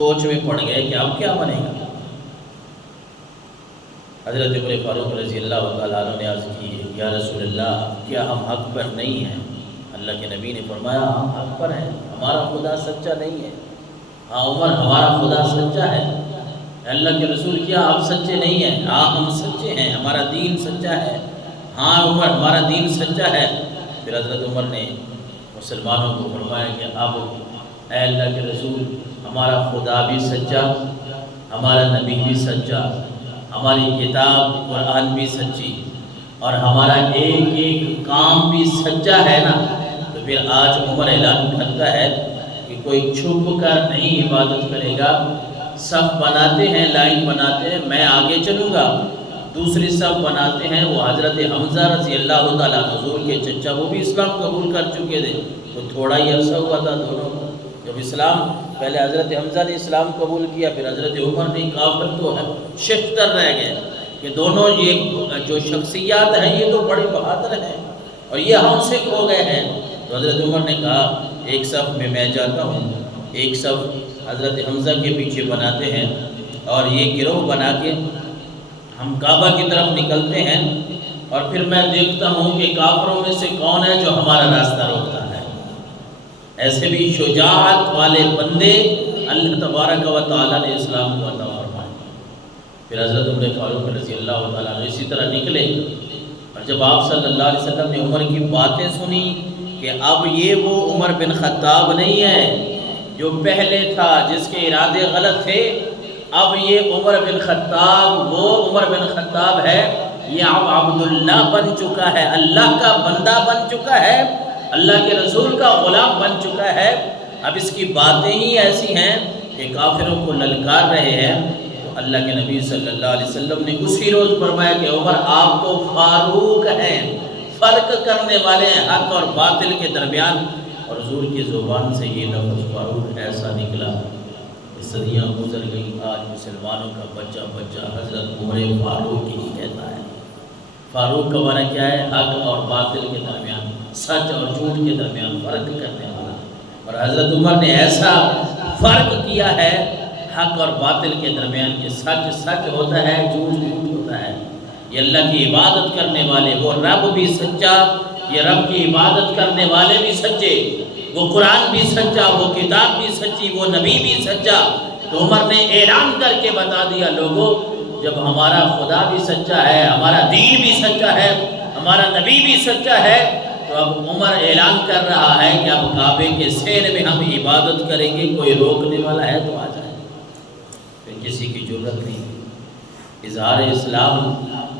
سوچ میں پڑ گئے کہ اب کیا بنے گا۔ حضرت عمر فاروق رضی اللہ تعالیٰ عنہ نے عرض کی، یا رسول اللہ کیا ہم حق پر نہیں ہیں؟ اللہ کے نبی نے فرمایا ہم حق پر ہیں، ہمارا خدا سچا نہیں ہے۔ ہاں عمر، ہمارا خدا سچا ہے۔ اللہ کے رسول کیا آپ سچے نہیں ہیں؟ ہاں ہم سچے ہیں، ہمارا دین سچا ہے۔ ہاں عمر، ہمارا دین سچا ہے۔ پھر حضرت عمر نے مسلمانوں کو فرمایا کہ اب اے اللہ کے رسول، ہمارا خدا بھی سچا، ہمارا نبی بھی سچا، ہماری کتاب قرآن بھی سچی، اور ہمارا ایک ایک کام بھی سچا ہے نا، تو پھر آج عمر اعلان کرتا ہے کہ کوئی چھپ کر نہیں عبادت کرے گا۔ صف بناتے ہیں، لائن بناتے ہیں، میں آگے چلوں گا، دوسری صف بناتے ہیں، وہ حضرت حمزہ رضی اللہ تعالیٰ حضور کے چچا، وہ بھی اسلام قبول کر چکے تھے، تو تھوڑا ہی عرصہ ہوا تھا دونوں کو جب اسلام، پہلے حضرت حمزہ نے اسلام قبول کیا، پھر حضرت عمر نے، کافر تو شفتر رہ گئے کہ دونوں یہ جو شخصیات ہیں یہ تو بڑے بہادر ہیں اور یہ ہم سے کھو گئے ہیں۔ تو حضرت عمر نے کہا ایک صف میں جاتا ہوں، ایک صف حضرت حمزہ کے پیچھے بناتے ہیں، اور یہ گروہ بنا کے ہم کعبہ کی طرف نکلتے ہیں، اور پھر میں دیکھتا ہوں کہ کافروں میں سے کون ہے جو ہمارا راستہ روکتا ہے۔ ایسے بھی شجاعت والے بندے اللہ تبارک و تعالیٰ نے اسلام کو عطا فرمائے۔ پھر حضرت عمر فاروق رضی اللہ تعالیٰ عنہ اسی طرح نکلے، اور جب آپ صلی اللہ علیہ وسلم نے عمر کی باتیں سنی کہ اب یہ وہ عمر بن خطاب نہیں ہے جو پہلے تھا، جس کے ارادے غلط تھے، اب یہ عمر بن خطاب وہ عمر بن خطاب ہے، یہ اب عبداللہ بن چکا ہے، اللہ کا بندہ بن چکا ہے، اللہ کے رسول کا غلام بن چکا ہے۔ اب اس کی باتیں ہی ایسی ہیں کہ کافروں کو للکار رہے ہیں۔ تو اللہ کے نبی صلی اللہ علیہ وسلم نے اسی روز فرمایا کہ عمر آپ تو فاروق ہیں، فرق کرنے والے ہیں حق اور باطل کے درمیان۔ اور حضور کی زبان سے یہ لفظ فاروق ایسا نکلا کہ صدیاں گزر گئی، آج مسلمانوں کا بچہ بچہ حضرت عمر فاروق ہی کہتا ہے۔ فاروق کا معنی کیا ہے؟ حق اور باطل کے درمیان، سچ اور جھوٹ کے درمیان فرق کرنے والا۔ اور حضرت عمر نے ایسا فرق کیا ہے حق اور باطل کے درمیان کہ سچ سچ ہوتا ہے، جھوٹ جھوٹ ہوتا ہے۔ یہ اللہ کی عبادت کرنے والے، وہ رب بھی سچا، یہ رب کی عبادت کرنے والے بھی سچے، وہ قرآن بھی سچا، وہ کتاب بھی سچی، وہ نبی بھی سچا۔ تو عمر نے اعلان کر کے بتا دیا لوگوں، جب ہمارا خدا بھی سچا ہے، ہمارا دین بھی سچا ہے، ہمارا نبی بھی سچا ہے، تو اب عمر اعلان کر رہا ہے کہ اب کعبے کے سیر میں ہم عبادت کریں گے، کوئی روکنے والا ہے تو آ جائے۔ پھر کسی کی ضرورت نہیں تھی۔ اظہار اسلام،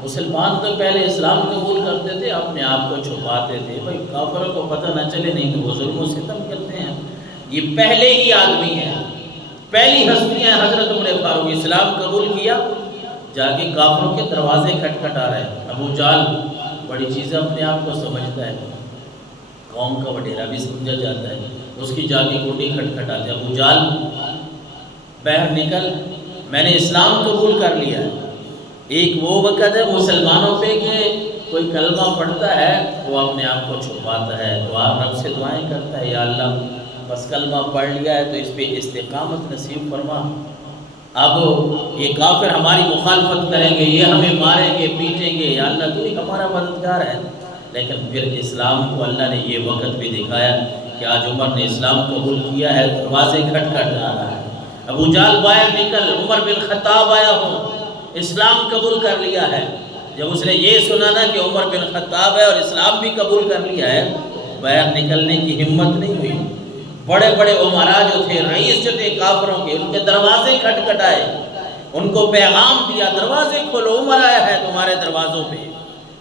مسلمان تو پہلے اسلام قبول کرتے تھے، اپنے آپ کو چھپاتے تھے، بھائی کافروں کو پتہ نہ چلے، نہیں تو وہ ظلم و ستم کرتے ہیں۔ یہ پہلے ہی آدمی ہیں، پہلی ہستیاں ہیں۔ حضرت عمر فاروق اسلام قبول کیا، جا کے کافروں کے دروازے کھٹکھٹا رہے ہیں۔ ابو جہل بڑی چیزیں اپنے آپ کو سمجھتا ہے، قوم کا وڈیرا بھی سمجھا جاتا ہے، اس کی جا کے کنڈی کھٹکھٹاتے ہیں، ابو جہل باہر نکل، میں نے اسلام قبول کر لیا ہے۔ ایک وہ وقت ہے مسلمانوں پہ کہ کوئی کلمہ پڑھتا ہے وہ اپنے آپ کو چھپاتا ہے، دعا رب سے دعائیں کرتا ہے، یا اللہ بس کلمہ پڑھ لیا ہے تو اس پہ استقامت نصیب فرما۔ اب یہ کافر ہماری مخالفت کریں گے، یہ ہمیں ماریں گے، پیٹیں گے، یا اللہ تو ہی ہمارا مددگار ہے۔ لیکن پھر اسلام کو اللہ نے یہ وقت بھی دکھایا کہ آج عمر نے اسلام قبول کیا ہے، دروازے کھٹکھٹ رہا ہے۔ ابو جہل باہر نکل، عمر بن خطاب آیا ہوں، اسلام قبول کر لیا ہے۔ جب اس نے یہ سنا نا کہ عمر بن خطاب ہے اور اسلام بھی قبول کر لیا ہے، باہر نکلنے کی ہمت نہیں ہوئی۔ بڑے بڑے عمراء جو تھے، رئیس جو تھے کافروں کے، ان کے دروازے کھٹکھٹائے، ان کو پیغام دیا دروازے کھولو، عمر آیا ہے تمہارے دروازوں پہ،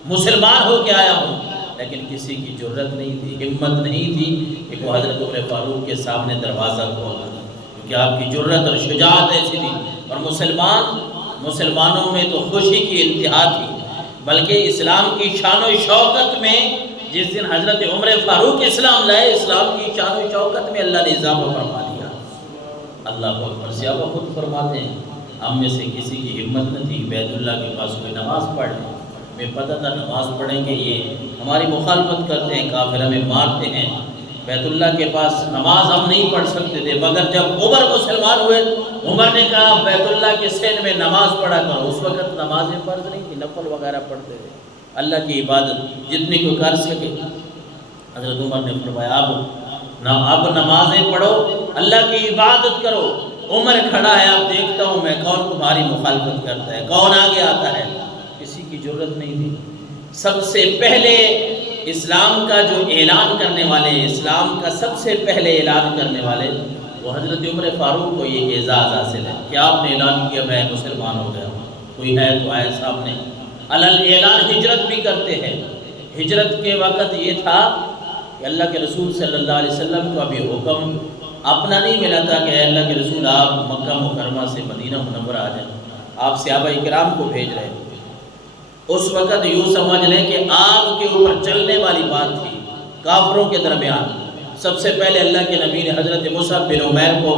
مسلمان ہو کے آیا ہوں۔ لیکن کسی کی جرت نہیں تھی، ہمت نہیں تھی کہ وہ حضرت عمر فاروق کے سامنے دروازہ کھولا، کیونکہ آپ کی جرت اور شجاعت ایسی تھی۔ اور مسلمانوں میں تو خوشی کی انتہا تھی، بلکہ اسلام کی شان و شوکت میں جس دن حضرت عمر فاروق اسلام لائے، اسلام کی شان و شوکت میں اللہ نے اضافہ فرما دیا۔ اللہ اکبر، صحابہ خود فرماتے ہیں ہم میں سے کسی کی ہمت نہ تھی بیت اللہ کے پاس کوئی نماز پڑھ لے، ہمیں پتہ تھا نماز پڑھیں گے یہ ہماری مخالفت کرتے ہیں، کافر ہمیں مارتے ہیں، بیت اللہ کے پاس نماز ہم نہیں پڑھ سکتے تھے، مگر جب عمر مسلمان ہوئے عمر نے کہا بیت اللہ کے سین میں نماز پڑھا کرو۔ اس وقت نمازیں فرض نہیں تھی، نفل وغیرہ پڑھتے تھے، اللہ کی عبادت جتنی کو کر سکے۔ حضرت عمر نے فرمایا اب نمازیں پڑھو، اللہ کی عبادت کرو۔ عمر کھڑا ہے، اب دیکھتا ہوں میں کون تمہاری مخالفت کرتا ہے، کون آگے آتا ہے۔ کسی کی جرت نہیں تھی۔ سب سے پہلے اسلام کا جو اعلان کرنے والے، اسلام کا سب سے پہلے اعلان کرنے والے وہ حضرت عمر فاروق کو یہ اعزاز حاصل ہے کہ آپ نے اعلان کیا میں مسلمان ہو گیا ہوں۔ کوئی ہے تو آئے سامنے۔ علل اعلان ہجرت بھی کرتے ہیں۔ ہجرت کے وقت یہ تھا کہ اللہ کے رسول صلی اللہ علیہ وسلم کو ابھی حکم اپنا نہیں ملا تھا کہ اے اللہ کے رسول آپ مکہ مکرمہ سے مدینہ منورہ آ جائیں، آپ صحابہ کرام کو بھیج رہے ہیں۔ اس وقت یوں سمجھ لیں کہ آگ کے اوپر چلنے والی بات تھی کافروں کے درمیان۔ سب سے پہلے اللہ کے نبی نے حضرت مصعب بن عمیر کو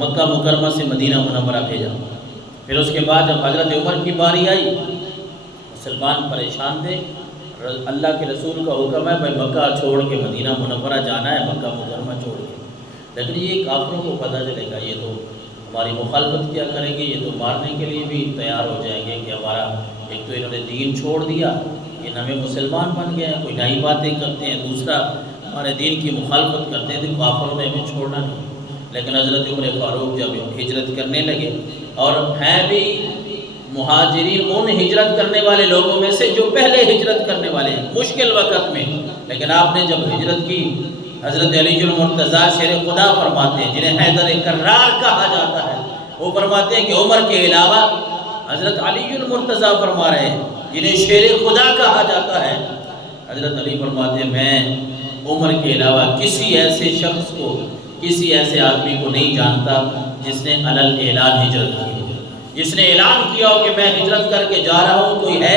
مکہ مکرمہ سے مدینہ منورہ بھیجا۔ پھر اس کے بعد جب حضرت عمر کی باری آئی، مسلمان پریشان تھے، اللہ کے رسول کا حکم ہے بھائی مکہ چھوڑ کے مدینہ منورہ جانا ہے، مکہ مکرمہ چھوڑ کے۔ لیکن یہ کافروں کو پتہ چلے گا یہ تو ہماری مخالفت کیا کریں گے، یہ تو مارنے کے لیے بھی تیار ہو جائیں گے کہ ہمارا ایک تو انہوں نے دین چھوڑ دیا، یہ ہمیں مسلمان بن گئے ہیں، کوئی نئی باتیں کرتے ہیں، دوسرا ہمارے دین کی مخالفت کرتے ہیں، تو کافروں نے ہمیں چھوڑنا نہیں۔ لیکن حضرت عمر فاروق جب ہجرت کرنے لگے، اور ہیں بھی مہاجرین ان ہجرت کرنے والے لوگوں میں سے جو پہلے ہجرت کرنے والے ہیں مشکل وقت میں، لیکن آپ نے جب ہجرت کی، حضرت علی المرتضیٰ شیر خدا فرماتے ہیں جنہیں حیدر کرار کہا جاتا ہے، وہ فرماتے ہیں کہ عمر کے علاوہ حضرت علی المرتضیٰ فرما رہے ہیں جنہیں شیر خدا کہا جاتا ہے۔ حضرت علی فرماتے ہیں میں عمر کے علاوہ کسی ایسے شخص کو، کسی ایسے آدمی کو نہیں جانتا جس نے علل اعلان ہجرت کی ہو، جس نے اعلان کیا ہو کہ میں ہجرت کر کے جا رہا ہوں، کوئی ہے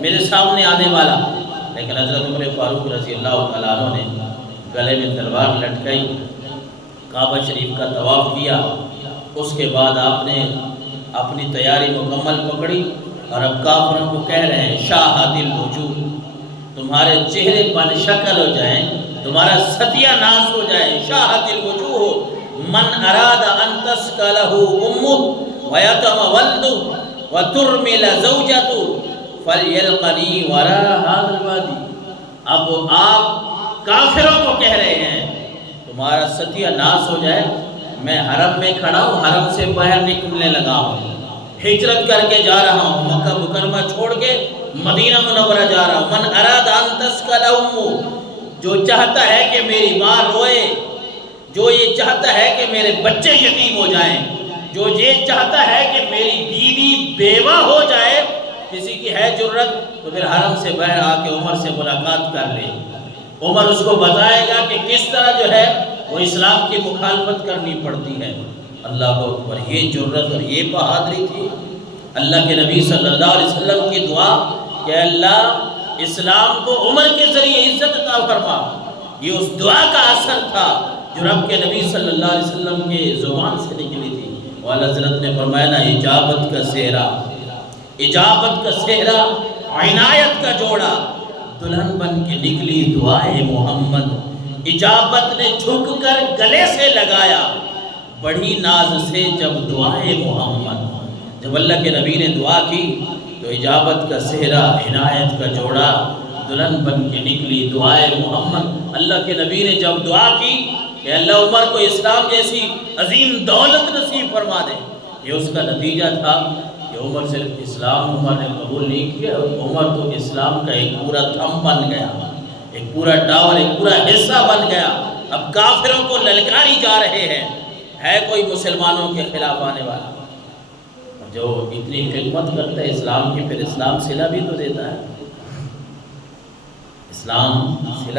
میرے سامنے آنے والا۔ لیکن حضرت عمر فاروق رضی اللہ تعالیٰ عنہ نے گلے میں تلوار لٹکائی، کعبہ شریف کا طواف کیا، اس کے بعد آپ نے اپنی تیاری مکمل پکڑی، اور اب کافروں کو کہہ رہے ہیں شاہد الوجوہ، تمہارے چہرے بن شکل ہو جائیں، تمہارا ستیہ ناز ہو جائے۔ شاہد الوجوہ من اراد ان تسکلہ امہ ویتم ولدہ وترمل زوجتہ فلیلقنی وراء هذا الوادی۔ اب آپ کافروں کو کہہ رہے ہیں تمہارا ستیہ ناس ہو جائے، میں حرم میں کھڑا ہوں، حرم سے باہر نکلنے لگا ہوں، ہجرت کر کے جا رہا ہوں، مکہ مکرمہ چھوڑ کے مدینہ منورہ جا رہا ہوں۔ من اراد ان تسکل امہ، جو چاہتا ہے کہ میری ماں روئے، جو یہ چاہتا ہے کہ میرے بچے یتیم ہو جائیں، جو یہ چاہتا ہے کہ میری بیوی بیوہ ہو جائے، کسی کی ہے جرت تو پھر حرم سے باہر آ کے عمر سے ملاقات کر لے۔ عمر اس کو بتائے گا کہ کس طرح جو ہے وہ اسلام کی مخالفت کرنی پڑتی ہے۔ اللہ اکبر، یہ جرت اور یہ بہادری تھی اللہ کے نبی صلی اللہ علیہ وسلم کی دعا کہ اللہ اسلام کو عمر کے ذریعے عزت عطا فرما۔ یہ اس دعا کا اثر تھا جو رب کے نبی صلی اللہ علیہ وسلم کے زبان سے نکلی تھی۔ والا حضرت نے فرمایا نا، اجابت کا صحرا، اجابت کا صحرا، عنایت کا جوڑا، دلہن بن کے نکلی دعائے محمد، اجابت نے جھک کر گلے سے لگایا، بڑی ناز سے جب دعائے محمد۔ جب اللہ کے نبی نے دعا کی تو اجابت کا صحرا، عنایت کا جوڑا، دلہن بن کے نکلی دعائے محمد۔ اللہ کے نبی نے جب دعا کی کہ اللہ عمر کو اسلام جیسی عظیم دولت نصیب فرما دے، یہ اس کا نتیجہ تھا کہ عمر صرف اسلام عمر نے قبول نہیں کیا، عمر تو اسلام کا ایک پورا تھم بن گیا، ایک پورا ٹاور، ایک پورا حصہ بن گیا۔ اب کافروں کو للکاری جا رہے ہیں، ہے کوئی مسلمانوں کے خلاف آنے والا؟ جو اتنی خدمت کرتا ہے اسلام کی، پھر اسلام صلہ بھی تو دیتا ہے، اسلام صلہ